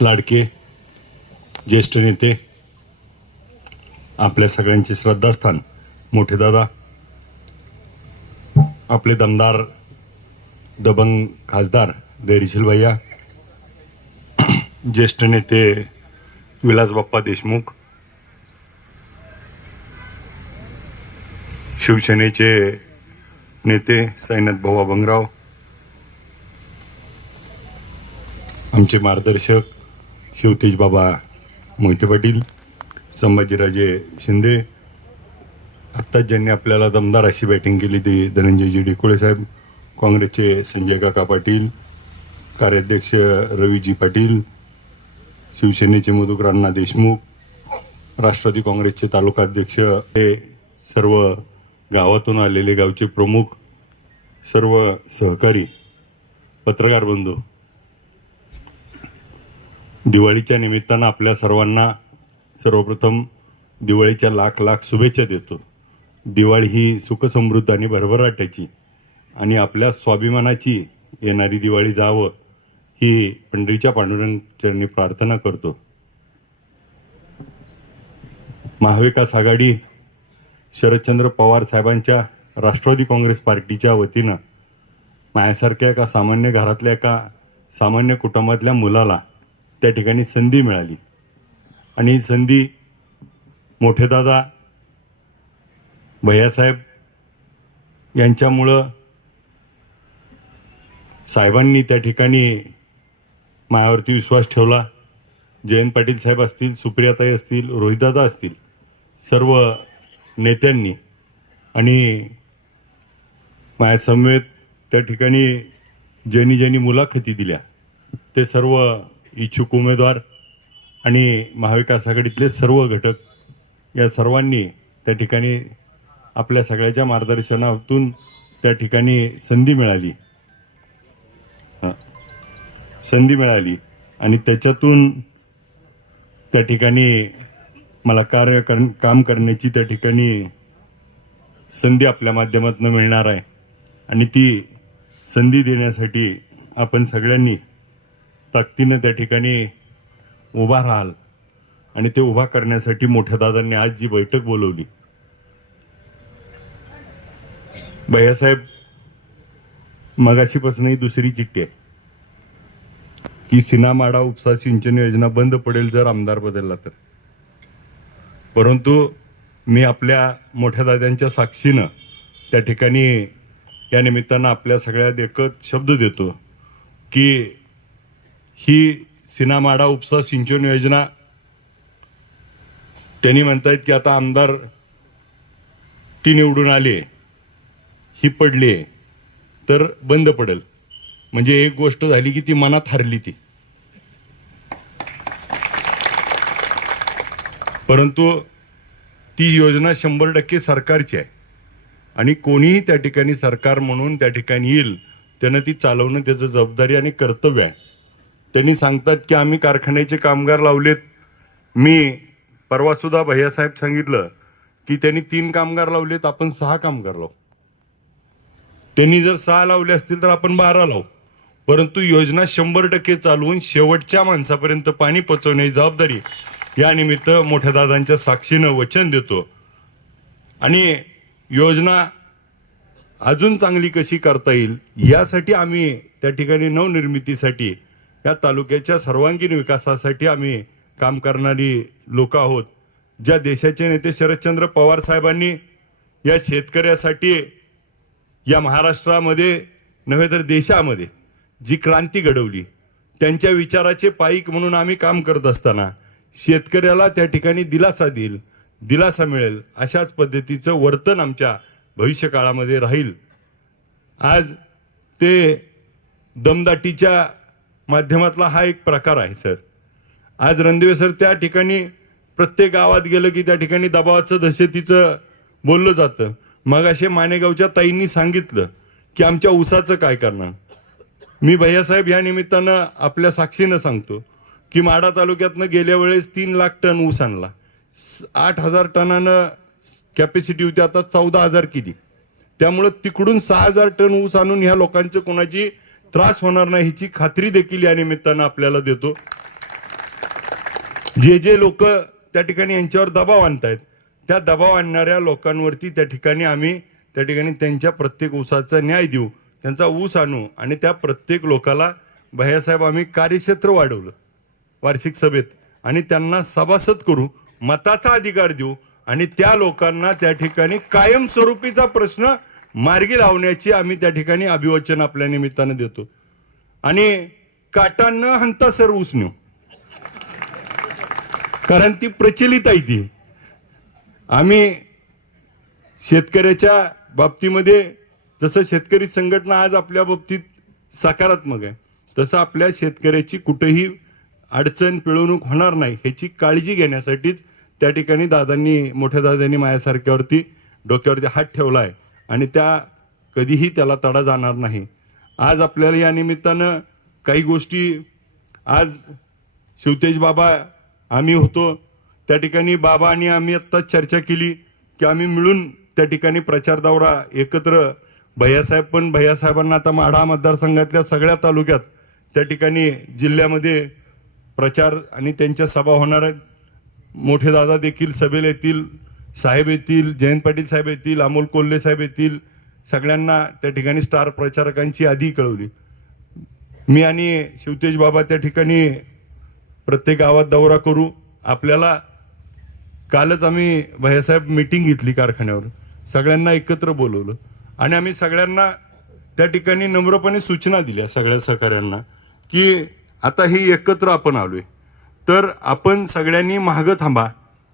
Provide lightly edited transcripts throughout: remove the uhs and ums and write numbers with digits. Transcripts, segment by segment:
लाडके ज्येष्ठ नेते, आपल्या सगळ्यांचे श्रद्धास्थान मोठे दादा, आपले दमदार दबंग खासदार धैर्यशील भैया, ज्येष्ठ नेते विलास बाप्पा देशमुख, शिवसेनेचे नेते साईनाथ भाऊ अभंगराव, आमचे मार्गदर्शक शिवतेज बाबा मोहिते पाटील, संभाजीराजे शिंदे, आत्ताच ज्यांनी आपल्याला दमदार अशी बॅटिंग केली ती धनंजयजी डिकोळे साहेब, काँग्रेसचे संजय काका पाटील, कार्याध्यक्ष रवीजी पाटील, शिवसेनेचे मधुकरांना देशमुख, राष्ट्रवादी काँग्रेसचे तालुका अध्यक्ष, हे सर्व गावातून आलेले गावचे प्रमुख, सर्व सहकारी, पत्रकार बंधू, दिवाळीच्या निमित्तानं आपल्या सर्वांना सर्वप्रथम दिवाळीच्या लाख लाख शुभेच्छा देतो. दिवाळी ही सुखसमृद्ध आणि भरभराट्याची आणि आपल्या स्वाभिमानाची येणारी दिवाळी जावं ही पंढरीच्या पांडुरंग चरणी प्रार्थना करतो. महाविकास आघाडी शरदचंद्र पवार साहेबांच्या राष्ट्रवादी काँग्रेस पार्टीच्या वतीनं माझ्यासारख्या एका सामान्य घरातल्या एका सामान्य कुटुंबातल्या मुलाला त्या ठिकाणी संधी मिळाली आणि ही संधी मोठे दादा भैयासाहेब यांच्यामुळं साहेबांनी त्या ठिकाणी माझ्यावरती विश्वास ठेवला. जयंत पाटील साहेब असतील, सुप्रियाताई असतील, रोहितदादा असतील, सर्व नेत्यांनी आणि माझ्यासमवेत त्या ठिकाणी ज्यांनी मुलाखती दिल्या ते सर्व इच्छुक उमेदवार आणि महाविकास आघाडीतले सर्व घटक या सर्वांनी त्या ठिकाणी आपल्या सगळ्याच्या मार्गदर्शनातून त्या ठिकाणी संधी मिळाली आणि त्याच्यातून त्या ठिकाणी मला काम करण्याची त्या ठिकाणी संधी आपल्या माध्यमातून मिळणार आहे आणि ती संधी देण्यासाठी आपण सगळ्यांनी ताकदीनं त्या ठिकाणी उभा राहाल आणि ते उभा करण्यासाठी मोठ्या दादांनी आज जी बैठक बोलवली. भैयासाहेब, मगाशीपासून ही दुसरी चिठ्ठी आहे की सिनामाडा उपसा सिंचन योजना बंद पडेल जर आमदार बदलला तर. परंतु मी आपल्या मोठ्या दादांच्या साक्षीनं त्या ठिकाणी या निमित्तानं आपल्या सगळ्या देखत शब्द देतो की ही सिनामाडा उपसा सिंचन योजना त्यांनी म्हणतायत की आता आमदार ती निवडून आले, ही पडली आहे तर बंद पडेल. म्हणजे एक गोष्ट झाली की ती मनात हरली ती. परंतु ती योजना 100% सरकारची आहे आणि कोणीही त्या ठिकाणी सरकार म्हणून त्या ठिकाणी येईल त्यानं ती चालवणं त्याचं जबाबदारी आणि कर्तव्य आहे. त्यांनी सांगतात की आम्ही कारखान्याचे कामगार लावलेत. मी परवा सुद्धा भैयासाहेब सांगितलं की त्यांनी 3 कामगार लावलेत, आपण 6 कामगार लावू. त्यांनी जर 6 लावले असतील तर आपण 12 लावू. परंतु योजना 100% चालवून शेवटच्या माणसापर्यंत पाणी पोचवण्याची जबाबदारी या निमित्त मोठ्या दादांच्या साक्षीनं वचन देतो. आणि योजना अजून चांगली कशी करता येईल यासाठी आम्ही त्या ठिकाणी नवनिर्मितीसाठी या तालुक्याच्या सर्वांगीण विकासासाठी आम्ही काम करणारी लोक आहोत. ज्या देशाचे नेते शरदचंद्र पवार साहेबांनी या शेतकऱ्यासाठी या महाराष्ट्रामध्ये नव्हे तर देशामध्ये जी क्रांती घडवली, त्यांच्या विचाराचे पाईक म्हणून आम्ही काम करत असताना शेतकऱ्याला त्या ठिकाणी दिलासा मिळेल अशाच पद्धतीचं वर्तन आमच्या भविष्य काळामध्ये राहील. आज ते दमदाटीच्या माध्यमातला हा एक प्रकार आहे सर. आज रणदिवे सर त्या ठिकाणी प्रत्येक गावात गेलं की त्या ठिकाणी दबावाचं दहशतीचं बोललं जातं. मग असे मानेगावच्या ताईंनी सांगितलं की आमच्या ऊसाचं काय करणार. मी भैयासाहेब या निमित्तानं आपल्या साक्षीनं सांगतो की माढा तालुक्यातनं गेल्या वेळेस 3 लाख टन ऊस आणला. 8,000 टनानं कॅपॅसिटी होती, आता 14,000 केली. त्यामुळं तिकडून 6,000 टन ऊस आणून ह्या लोकांचं कोणाची त्रास होणार नाही ह्याची खात्री देखील या निमित्तानं आपल्याला देतो. जे लोक त्या ठिकाणी यांच्यावर दबाव आणतायत, त्या दबाव आणणाऱ्या लोकांवरती त्या ठिकाणी आम्ही त्या ठिकाणी त्यांच्या प्रत्येक ऊसाचा न्याय देऊ, त्यांचा ऊस आणू आणि त्या प्रत्येक लोकाला भैयासाहेब आम्ही कार्यक्षेत्र वाढवलं वार्षिक सभेत आणि त्यांना सभासद करू, मताचा अधिकार देऊ आणि त्या लोकांना त्या ठिकाणी कायमस्वरूपीचा प्रश्न मार्गी लावण्याची आम्ही त्या ठिकाणी अभिवचन आपल्या निमित्तानं देतो आणि काटा न हंता सर ऊस नेऊ, कारण ती प्रचलित आहे ती. आम्ही शेतकऱ्याच्या बाबतीमध्ये जसं शेतकरी संघटना आज आपल्या बाबतीत सकारात्मक आहे, तसं आपल्या शेतकऱ्याची कुठेही अडचण पिळवणूक होणार नाही ह्याची काळजी घेण्यासाठीच त्या ठिकाणी मोठ्या दादांनी माझ्यासारख्यावरती डोक्यावरती हात ठेवला आहे आणि त्या कधीही त्याला तडा जाणार नाही. आज आपल्याला या निमित्तानं काही गोष्टी, आज शिवतेज बाबा आम्ही होतो त्या ठिकाणी, बाबा आणि आम्ही आत्ता चर्चा केली की आम्ही मिळून त्या ठिकाणी प्रचार दौरा एकत्र, भैयासाहेबांना आता माढा मतदारसंघातल्या सगळ्या तालुक्यात त्या ठिकाणी जिल्ह्यामध्ये प्रचार आणि त्यांच्या सभा होणार आहेत. मोठे दादा देखील सभेला येतील, साहेब येतील, जयंत पाटील साहेब येतील, अमोल कोल्हे साहेब येतील, सगळ्यांना त्या ठिकाणी स्टार प्रचारकांची यादी कळवली. मी आणि शिवतेज बाबा त्या ठिकाणी प्रत्येक गावात दौरा करू. आपल्याला कालच आम्ही भैयासाहेब मीटिंग घेतली कारखान्यावर, सगळ्यांना एकत्र बोलवलं आणि आम्ही सगळ्यांना त्या ठिकाणी नम्रपणे सूचना दिल्या सगळ्या सहकाऱ्यांना की आता ही एकत्र आपण आलोय तर आपण सगळ्यांनी मागं थांबा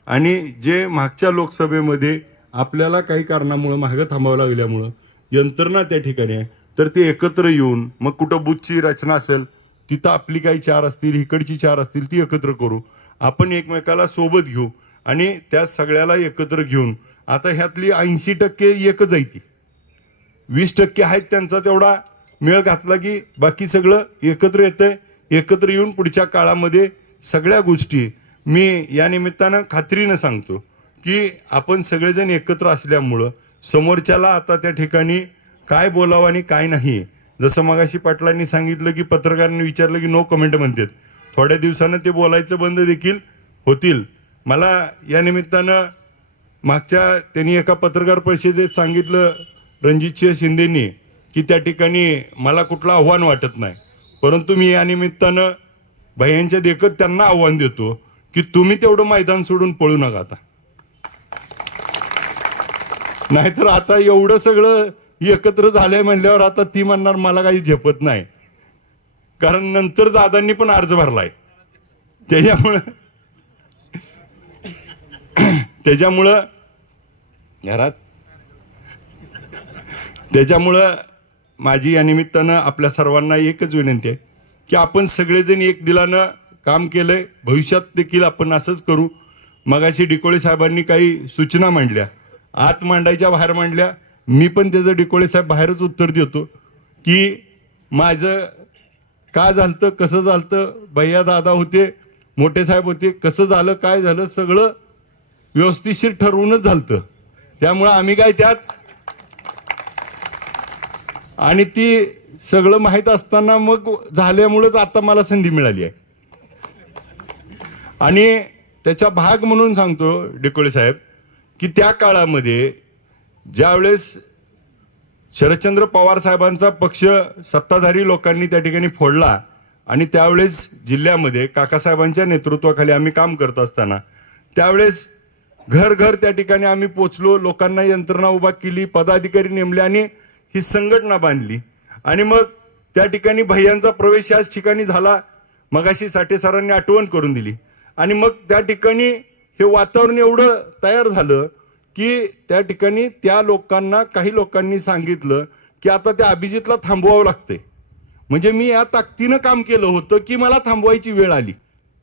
आणि जे मागच्या लोकसभेमध्ये आपल्याला काही कारणामुळे मागं थांबावं लागल्यामुळं यंत्रणा त्या ठिकाणी आहे तर ते एकत्र येऊन मग कुठं बुथची रचना असेल तिथं आपली काही 4 असतील, इकडची 4 असतील, ती एकत्र करू, आपण एकमेकाला सोबत घेऊ आणि त्या सगळ्याला एकत्र घेऊन आता ह्यातली 80% एकच आहे, ती 20% आहेत त्यांचा तेवढा मेळ घातला की बाकी सगळं एकत्र येतंय. एकत्र येऊन पुढच्या काळामध्ये सगळ्या गोष्टी मी या निमित्तानं खात्रीनं सांगतो की आपण सगळेजण एकत्र असल्यामुळं समोरच्याला आता त्या ठिकाणी काय बोलावं आणि काय नाही. जसं मगाशी पाटलांनी सांगितलं की पत्रकारांनी विचारलं की नो कमेंट म्हणतात, थोड्या दिवसानं ते बोलायचं बंद देखील होतील. मला या निमित्तानं मागच्या त्यांनी एका पत्रकार परिषदेत सांगितलं रणजितसिंह शिंदेंनी की त्या ठिकाणी मला कुठलं आव्हान वाटत नाही, परंतु मी या निमित्तानं भैयांच्या देखत त्यांना आव्हान देतो की तुम्ही तेवढं मैदान सोडून पळू नका आता, नाहीतर आता एवढं सगळं एकत्र झालंय म्हणल्यावर आता ती म्हणणार मला काही झेपत नाही, कारण नंतर दादांनी पण अर्ज भरलाय. त्याच्यामुळं माझी या निमित्तानं आपल्या सर्वांना एकच विनंती आहे की आपण सगळेजण एक दिलानं काम केलंय, भविष्यात देखील आपण असंच करू. मगाशी डिकोळे साहेबांनी काही सूचना मांडल्या, आत मांडायच्या बाहेर मांडल्या, मी पण त्याचं डिकोळे साहेब बाहेरच उत्तर देतो की माझं का झालं, कसं झालं, भैया दादा होते, मोठे साहेब होते, कसं झालं, काय झालं, सगळं व्यवस्थितशीर ठरवूनच झालं. त्यामुळं आम्ही काय त्यात आणि ती सगळं माहीत असताना मग झाल्यामुळंच आता मला संधी मिळाली आहे आणि त्याचा भाग म्हणून सांगतो डिकोळे साहेब की त्या काळामध्ये ज्यावेळेस शरदचंद्र पवार साहेबांचा पक्ष सत्ताधारी लोकांनी त्या ठिकाणी फोडला आणि त्यावेळेस जिल्ह्यामध्ये काकासाहेबांच्या नेतृत्वाखाली आम्ही काम करत असताना त्यावेळेस घर घर त्या ठिकाणी आम्ही पोचलो, लोकांना यंत्रणा उभा केली, पदाधिकारी नेमले आणि ही संघटना बांधली आणि मग त्या ठिकाणी भैयांचा प्रवेश याच ठिकाणी झाला. मगाशी साठे सरांनी आठवण करून दिली आणि मग त्या ठिकाणी हे वातावरण एवढं तयार झालं की त्या ठिकाणी त्या लोकांना काही लोकांनी सांगितलं की आता त्या अभिजितला थांबवावं लागतंय. म्हणजे मी या ताकदीनं काम केलं होतं की मला थांबवायची वेळ आली.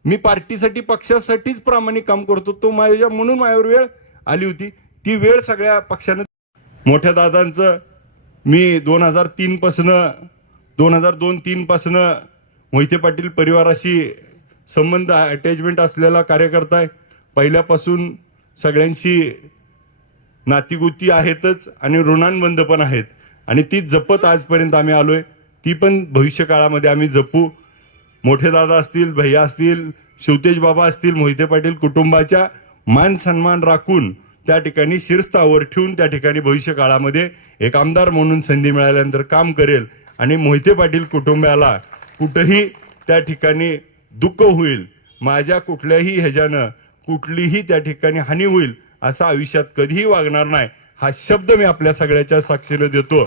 मी पार्टीसाठी पक्षासाठीच प्रामाणिक काम करतो, तो म्हणून माझ्यावर वेळ आली होती. ती वेळ सगळ्या पक्षानं, मोठ्या दादांचं मी 2002-03 पासून मोहिते पाटील परिवाराशी संबंध अटॅचमेंट असलेला कार्यकर्ता आहे. पहिल्यापासून सगळ्यांशी नातीगुती आहेतच आणि ऋणानुबंध पण आहेत आणि ती जपत आजपर्यंत आम्ही आलोय. ती पण भविष्य काळामध्ये आम्ही जपू. मोठे दादा असतील, भैया असतील, शिवतेज बाबा असतील, मोहिते पाटील कुटुंबाच्या मान सन्मान राखून त्या ठिकाणी शिरस्थावर ठेवून त्या ठिकाणी भविष्य काळामध्ये एक आमदार म्हणून संधी मिळाल्यानंतर काम करेल आणि मोहिते पाटील कुटुंबाला कुठंही त्या ठिकाणी दुःख होईल, माझ्या कुठल्याही ह्याच्यानं कुठलीही त्या ठिकाणी हानी होईल असं आयुष्यात कधीही वागणार नाही, हा शब्द मी आपल्या सगळ्याच्या साक्षीने देतो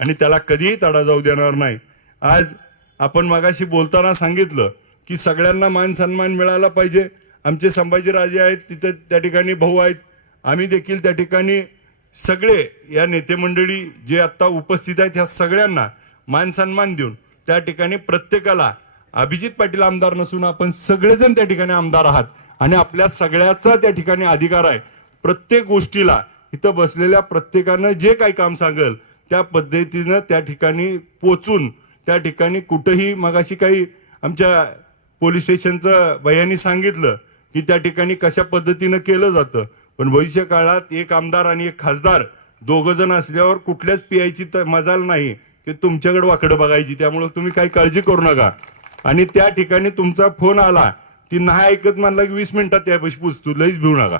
आणि त्याला कधीही तडा जाऊ देणार नाही. आज आपण मगाशी बोलताना सांगितलं की सगळ्यांना मान सन्मान मिळाला पाहिजे. आमचे संभाजीराजे आहेत, तिथे त्या ठिकाणी भाऊ आहेत, आम्ही देखील त्या ठिकाणी सगळे या नेते मंडळी जे आता उपस्थित आहेत ह्या सगळ्यांना मान सन्मान देऊन त्या ठिकाणी प्रत्येकाला, अभिजित पाटील आमदार नसून आपण सगळेजण त्या ठिकाणी आमदार आहात आणि आपल्या सगळ्याचा त्या ठिकाणी अधिकार आहे. प्रत्येक गोष्टीला इथं बसलेल्या प्रत्येकानं जे काही काम सांगेल त्या पद्धतीनं त्या ठिकाणी पोचून त्या ठिकाणी कुठंही, मगाशी काही आमच्या पोलीस स्टेशनचं भैयांनी सांगितलं की त्या ठिकाणी कशा पद्धतीनं केलं जातं, पण भविष्य काळात एक आमदार आणि एक खासदार दोघं जण असल्यावर कुठल्याच पियायची मजाल नाही की तुमच्याकडे वाकडं बघायची. त्यामुळे तुम्ही काही काळजी करू नका. आणि त्या ठिकाणी तुमचा फोन आला, ती नाही ऐकत म्हणला की 20 मिनिटात त्यापाशी पुसतो, लईच भिवू नका,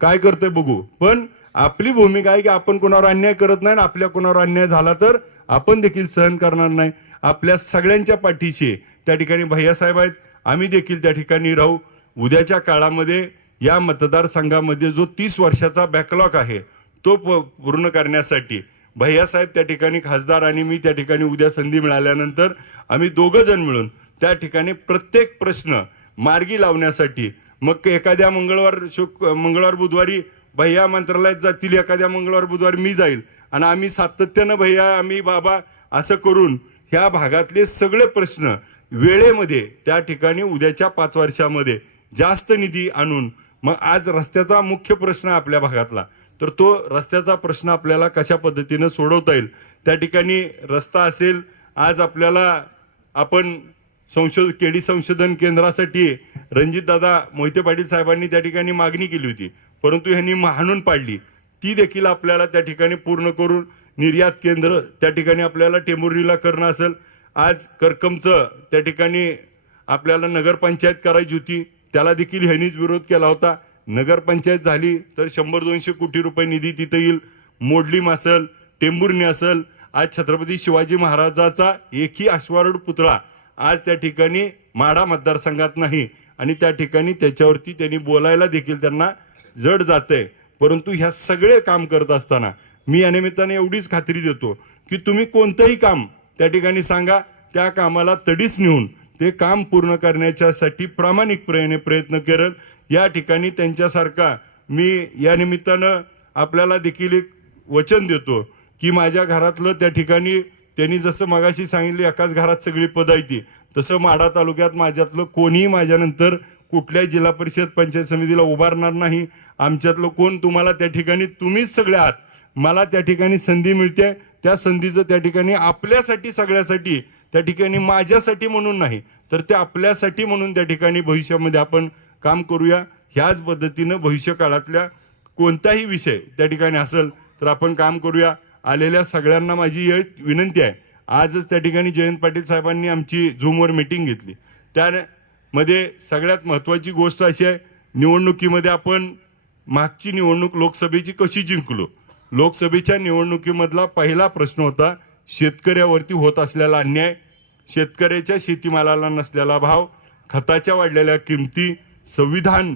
काय करते बघू. पण आपली भूमिका आहे की आपण कोणावर अन्याय करत नाही, आपल्या कोणावर अन्याय झाला तर आपण देखील सहन करणार नाही. आपल्या सगळ्यांच्या पाठीशी त्या ठिकाणी भैयासाहेब आहेत, आम्ही देखील त्या ठिकाणी राहू. उद्याच्या काळामध्ये या मतदारसंघामध्ये जो 30 वर्षाचा बॅकलॉग आहे तो पूर्ण करण्यासाठी भैयासाहेब त्या ठिकाणी खासदार आणि मी त्या ठिकाणी उद्या संधी मिळाल्यानंतर आम्ही दोघं जण मिळून त्या ठिकाणी प्रत्येक प्रश्न मार्गी लावण्यासाठी, मग एखाद्या मंगळवार बुधवारी भैया मंत्रालयात जातील, एखाद्या मंगळवार बुधवारी मी जाईल आणि आम्ही सातत्यानं भैया आम्ही बाबा असं करून ह्या भागातले सगळे प्रश्न वेळेमध्ये त्या ठिकाणी उद्याच्या 5 वर्षामध्ये जास्त निधी आणून, मग आज रस्त्याचा मुख्य प्रश्न आपल्या भागातला, तर तो रस्त्याचा प्रश्न आपल्याला कशा पद्धतीनं सोडवता येईल. त्या ठिकाणी रस्ता असेल, आज आपल्याला आपण केडी संशोधन केंद्रासाठी रणजितदादा मोहिते पाटील साहेबांनी त्या ठिकाणी मागणी केली होती, परंतु ह्यांनी हाणून पाडली. ती देखील आपल्याला त्या ठिकाणी पूर्ण करून निर्यात केंद्र त्या ठिकाणी आपल्याला टेंभुर्णीला करणं असेल. आज करकमचं त्या ठिकाणी आपल्याला नगरपंचायत करायची होती, त्याला देखील ह्यांनीच विरोध केला होता. नगरपंचायत झाली तर 100-200 कोटी रुपये निधी तिथे येईल. मोडलीम असेल, टेंभुर्णी असेल, आज छत्रपती शिवाजी महाराजाचा एकही अश्वारूढ पुतळा आज त्या ठिकाणी माढा मतदारसंघात नाही आणि त्या ठिकाणी त्याच्यावरती त्यांनी बोलायला देखील त्यांना जड जाते. परंतु ह्या सगळे काम करत असताना मी या निमित्ताने एवढीच खात्री देतो की तुम्ही कोणतंही काम त्या ठिकाणी सांगा, त्या कामाला तडीच नेऊन ते काम पूर्ण करण्याच्यासाठी प्रामाणिकपणे प्रयत्न करेल. या ठिकाणी त्यांच्यासारखा मी या निमित्तानं आपल्याला देखील एक वचन देतो की माझ्या घरातलं त्या ठिकाणी त्यांनी जसं मगाशी सांगितले एकाच घरात सगळी पद आहे ती, तसं माढा तालुक्यात माझ्यातलं कोणीही माझ्यानंतर कुठल्याही जिल्हा परिषद पंचायत समितीला उभारणार नाही. आमच्यातलं कोण तुम्हाला त्या ठिकाणी तुम्हीच सगळे आहात. मला त्या ठिकाणी संधी मिळते, त्या संधीचं त्या ठिकाणी आपल्यासाठी सगळ्यासाठी त्या ठिकाणी माझ्यासाठी म्हणून नाही तर ते आपल्यासाठी म्हणून त्या ठिकाणी भविष्यामध्ये आपण काम करूया. ह्याच पद्धतीनं भविष्य काळातल्या कोणताही विषय त्या ठिकाणी असेल तर आपण काम करूया. आलेल्या सगळ्यांना माझी विनंती आहे, आजच त्या ठिकाणी जयंत पाटील साहेबांनी आमची झूमवर मीटिंग घेतली. त्यामध्ये सगळ्यात महत्त्वाची गोष्ट अशी आहे, निवडणुकीमध्ये आपण मागची निवडणूक लोकसभेची कशी जिंकलो. लोकसभेच्या निवडणुकीमधला पहिला प्रश्न होता शेतकऱ्यावरती होत असलेला अन्याय, शेतकऱ्याच्या शेतीमालाला नसलेला भाव, खताच्या वाढलेल्या किमती, संविधान.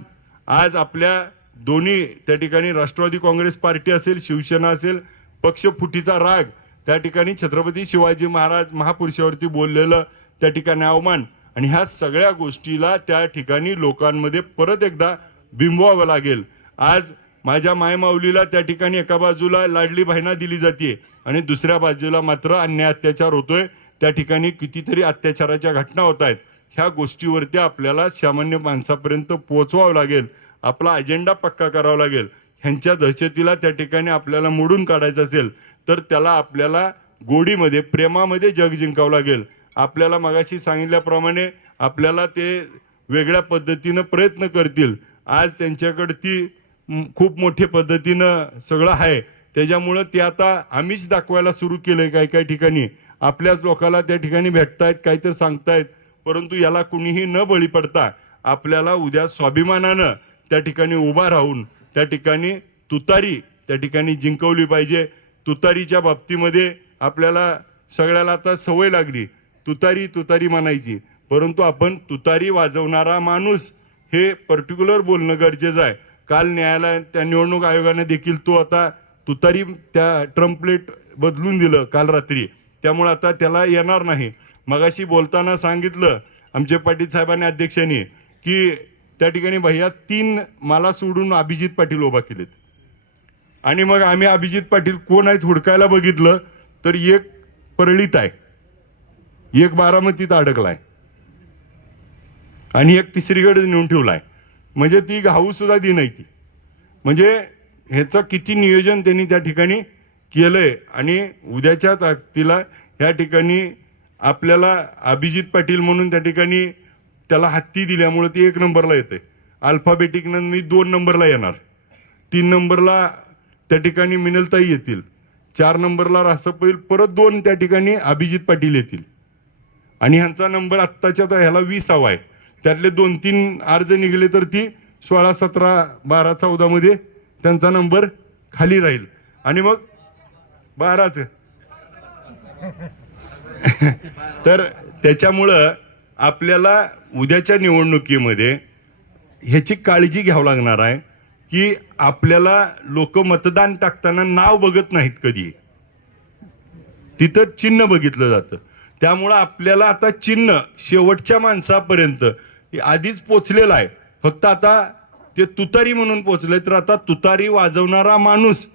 आज आपल्या दोन्ही त्या ठिकाणी राष्ट्रवादी काँग्रेस पार्टी असेल, शिवसेना असेल, पक्षफुटीचा राग, त्या ठिकाणी छत्रपती शिवाजी महाराज महापुरुषावरती बोललेलं त्या ठिकाणी अवमान आणि ह्या सगळ्या गोष्टीला त्या ठिकाणी लोकांमध्ये परत एकदा बिंबवावं लागेल. आज माझ्या मायमाऊलीला त्या ठिकाणी एका बाजूला लाडली बहिणा दिली जाते आणि दुसऱ्या बाजूला मात्र अन्याय अत्याचार होतोय. त्या ठिकाणी कितीतरी अत्याचाराच्या घटना होत आहेत. ह्या गोष्टीवरती आपल्याला सामान्य माणसापर्यंत पोहोचवावं लागेल, आपला अजेंडा पक्का करावा लागेल. ह्यांच्या दहशतीला त्या ठिकाणी आपल्याला मोडून काढायचं असेल तर त्याला आपल्याला गोडीमध्ये प्रेमामध्ये जग जिंकावं लागेल. आपल्याला मगाशी सांगितल्याप्रमाणे आपल्याला ते वेगळ्या पद्धतीनं प्रयत्न करतील. आज त्यांच्याकडे ती खूप मोठ्या पद्धतीनं सगळं आहे, त्याच्यामुळं ते आता आम्हीच दाखवायला सुरू केलंय. काही काही ठिकाणी आपल्याच लोकांना त्या ठिकाणी भेटतायत, काहीतरी सांगतायत. परंतु याला कुणीही न बळी पडता आपल्याला उद्या स्वाभिमानानं त्या ठिकाणी उभा राहून त्या ठिकाणी तुतारी त्या ठिकाणी जिंकवली पाहिजे. तुतारीच्या बाबतीमध्ये आपल्याला सगळ्याला आता सवय लागली तुतारी तुतारी म्हणायची, परंतु आपण तुतारी वाजवणारा माणूस हे पर्टिक्युलर बोलणं गरजेचं आहे. काल न्यायालय त्या निवडणूक आयोगाने देखील तो आता तुतारी त्या ट्रम्पलेट बदलून दिलं काल रात्री, त्यामुळे आता त्याला येणार नाही. मगाशी बोलताना सांगितलं आमचे पाटील साहेबांनी अध्यक्षांनी की त्या ठिकाणी भैया 3 मला सोडून अभिजित पाटील उभा केलेत आणि मग आम्ही अभिजित पाटील कोण आहेत हुडकायला बघितलं तर एक परळीत आहे, एक बारामतीत अडकलाय आणि एक तिसरीकडे नेऊन ठेवलाय. म्हणजे ती घाऊ सुद्धा दी नाही ती. म्हणजे ह्याचं किती नियोजन त्यांनी त्या ठिकाणी केलंय. आणि उद्याच्या ताकदीला ह्या ठिकाणी आपल्याला अभिजित पाटील म्हणून त्या ठिकाणी त्याला हत्ती दिल्यामुळे ती 1 नंबरला येते. अल्फाबेटिकनं मी 2 नंबरला येणार, 3 नंबरला त्या ठिकाणी मिनलताई येतील, 4 नंबरला रासप येईल, परत 2 त्या ठिकाणी अभिजित पाटील येतील. आणि ह्यांचा नंबर आत्ताच्या तर ह्याला 20 आहे. त्यातले 2-3 अर्ज निघले तर ती 16, 17, 12, 14 मध्ये त्यांचा नंबर खाली राहील आणि मग 12च तर त्याच्यामुळं आपल्याला उद्याच्या निवडणुकीमध्ये ह्याची काळजी घ्यावं लागणार आहे की आपल्याला लोक मतदान टाकताना नाव बघत नाहीत, कधी तिथं चिन्ह बघितलं जातं. त्यामुळं आपल्याला आता चिन्ह शेवटच्या माणसापर्यंत आधीच पोचलेलं आहे, फक्त आता ते तुतारी म्हणून पोचले. तर आता तुतारी वाजवणारा माणूस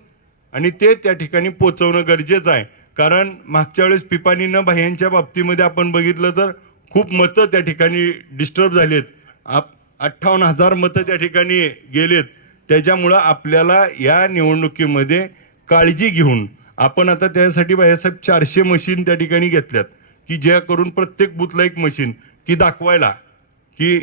आणि ते त्या ठिकाणी पोचवणं गरजेचं आहे. कारण मागच्या वेळेस पिपानीनं भायांच्या बाबतीमध्ये आपण बघितलं तर खूप मतं त्या ठिकाणी डिस्टर्ब झालेत. 58,000 मतं त्या ठिकाणी गेलेत. त्याच्यामुळं आपल्याला या निवडणुकीमध्ये काळजी घेऊन आपण आता त्यासाठी भाईसाहेब 400 मशीन त्या ठिकाणी घेतल्यात की ज्या करून प्रत्येक बूथला एक मशीन की दाखवायला की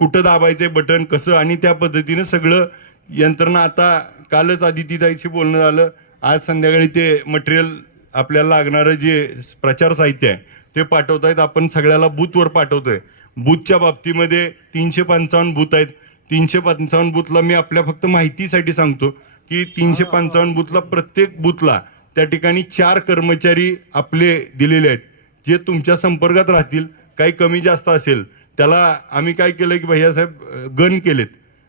कुठं दाबायचंय बटन कसं, आणि त्या पद्धतीनं सगळं यंत्रणा. आता कालच आदितीताईशी बोलणं झालं, आज संध्याकाळी ते मटेरियल आपल्याला लागणारं जे प्रचार साहित्य आहे ते पाठवतायत. आपण सगळ्याला बूथवर पाठवतोय. बूथच्या बाबतीमध्ये 355 बूथ आहेत. 355 बूथला मी आपल्या फक्त माहितीसाठी सांगतो की 355 बूथला प्रत्येक बूथला त्या ठिकाणी 4 कर्मचारी आपले दिलेले आहेत जे तुमच्या संपर्कात राहतील. काही कमी जास्त असेल त्याला आम्ही काय केलं की भैयासाहेब गण केलेत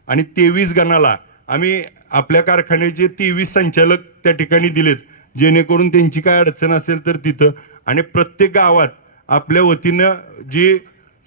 आणि 23 गणाला आम्ही आपल्या कारखान्याचे 23 संचालक त्या ठिकाणी दिलेत, जेणेकरून त्यांची काय अडचण असेल तर तिथं. आणि प्रत्येक गावात आपल्या वतीनं जी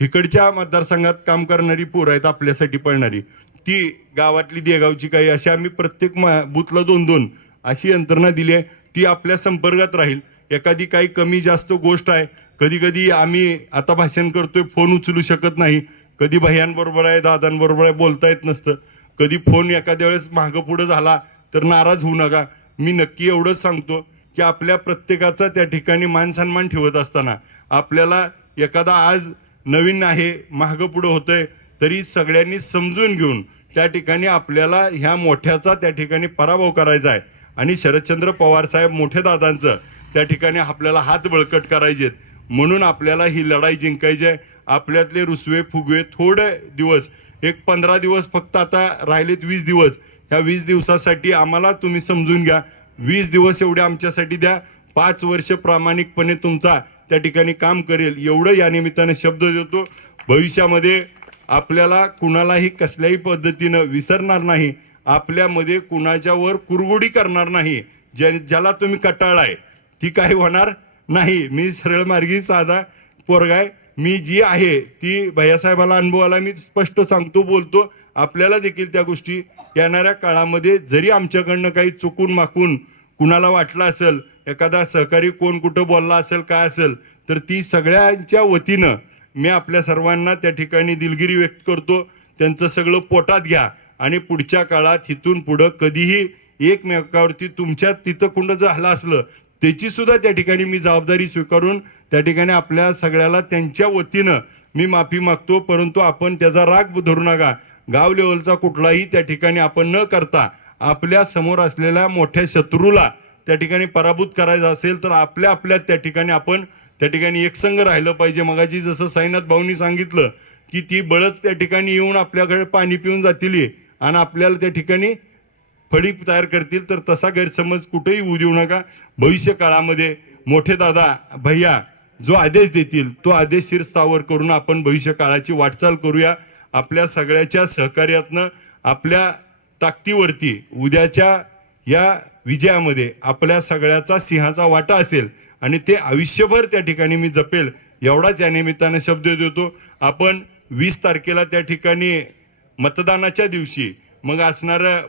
इकडच्या मतदारसंघात काम करणारी पोरं आहेत आपल्यासाठी पळणारी, ती गावातली देगावची काही अशी आम्ही प्रत्येक बूथला 2-2 अशी यंत्रणा दिली आहे. ती आपल्या संपर्कात राहील. एखादी काही कमी जास्त गोष्ट आहे, कधी कधी आम्ही आता भाषण करतोय फोन उचलू शकत नाही, कधी भैयांबरोबर आहे दादांबरोबर आहे बोलता येत नसतं, कधी फोन एखाद्या वेळेस मागं पुढं झाला तर नाराज होऊ नका. मी नक्की एवढंच सांगतो की आपल्या प्रत्येकाचा त्या ठिकाणी मान सन्मान ठेवत असताना आपल्याला एखादा आज नवीन आहे मागं पुढं होतंय तरी सगळ्यांनी समजून घेऊन त्या ठिकाणी आपल्याला ह्या मोठ्याचा त्या ठिकाणी पराभव करायचा आहे. आणि शरदचंद्र पवार साहेब मोठ्या दादांचं त्या ठिकाणी आपल्याला हात बळकट करायचेत, म्हणून आपल्याला ही लढाई जिंकायची आहे. आपल्यातले रुसवे फुगवे थोडे दिवस, एक 15 दिवस फक्त आता राहिलेत, 20 दिवस. ह्या 20 दिवसासाठी आम्हाला तुम्ही समजून घ्या. 20 दिवस एवढे आमच्यासाठी द्या. 5 वर्ष प्रामाणिकपणे तुमचा त्या ठिकाणी काम करेल एवढं या निमित्ताने शब्द देतो. भविष्यामध्ये आपल्याला कुणालाही कसल्याही पद्धतीनं विसरणार नाही, आपल्यामध्ये कुणाच्यावर कुरगुडी करणार नाही. ज्याला तुम्ही कटाळाय ती काही होणार नाही. मी सरळ मार्गी साधा पोरगा आहे. मी जी आहे ती भैयासाहेबाला अनुभव आला, मी स्पष्ट सांगतो बोलतो. आपल्याला देखील त्या गोष्टी येणाऱ्या काळामध्ये जरी आमच्याकडनं काही चुकून माकून कुणाला वाटलं असेल, एखादा सहकारी कोण कुठं बोलला असेल काय असेल, तर ती सगळ्यांच्या वतीनं मी आपल्या सर्वांना त्या ठिकाणी दिलगिरी व्यक्त करतो. त्यांचं सगळं पोटात घ्या आणि पुढच्या काळात इथून पुढं कधीही एकमेकावरती तुमच्या तिथं कुंड झालं असलं त्याची सुद्धा त्या ठिकाणी मी जबाबदारी स्वीकारून त्या ठिकाणी आपल्या सगळ्याला त्यांच्या वतीनं मी माफी मागतो. परंतु आपण त्याचा राग धरू नका. गाव लेवलचा कुठलाही त्या ठिकाणी आपण न करता आपल्या समोर असलेल्या मोठ्या शत्रूला त्या ठिकाणी पराभूत करायचं असेल तर आपल्या त्या ठिकाणी आपण त्या ठिकाणी एकसंघ राहिलं पाहिजे. मगाची जसं साईनाथ भाऊनी सांगितलं की ती बळच त्या ठिकाणी येऊन आपल्याकडे पाणी पिऊन जातील आणि आपल्याला त्या ठिकाणी फळी तयार करतील, तर तसा गैरसमज कुठेही होऊ देऊ नका. भविष्य काळामध्ये मोठे दादा भैया जो आदेश देतील तो आदेश शिरस्थावर करून आपण भविष्य काळाची वाटचाल करूया. आपल्या सगळ्याच्या सहकार्यातनं आपल्या ताकदीवरती उद्याच्या या विजयामध्ये आपल्या सगळ्याचा सिंहाचा वाटा असेल आणि ते आयुष्यभर त्या ठिकाणी मी जपेल एवढाच या निमित्तानं शब्द देतो. आपण 20 तारखेला त्या ठिकाणी मतदानाच्या दिवशी मग असणारं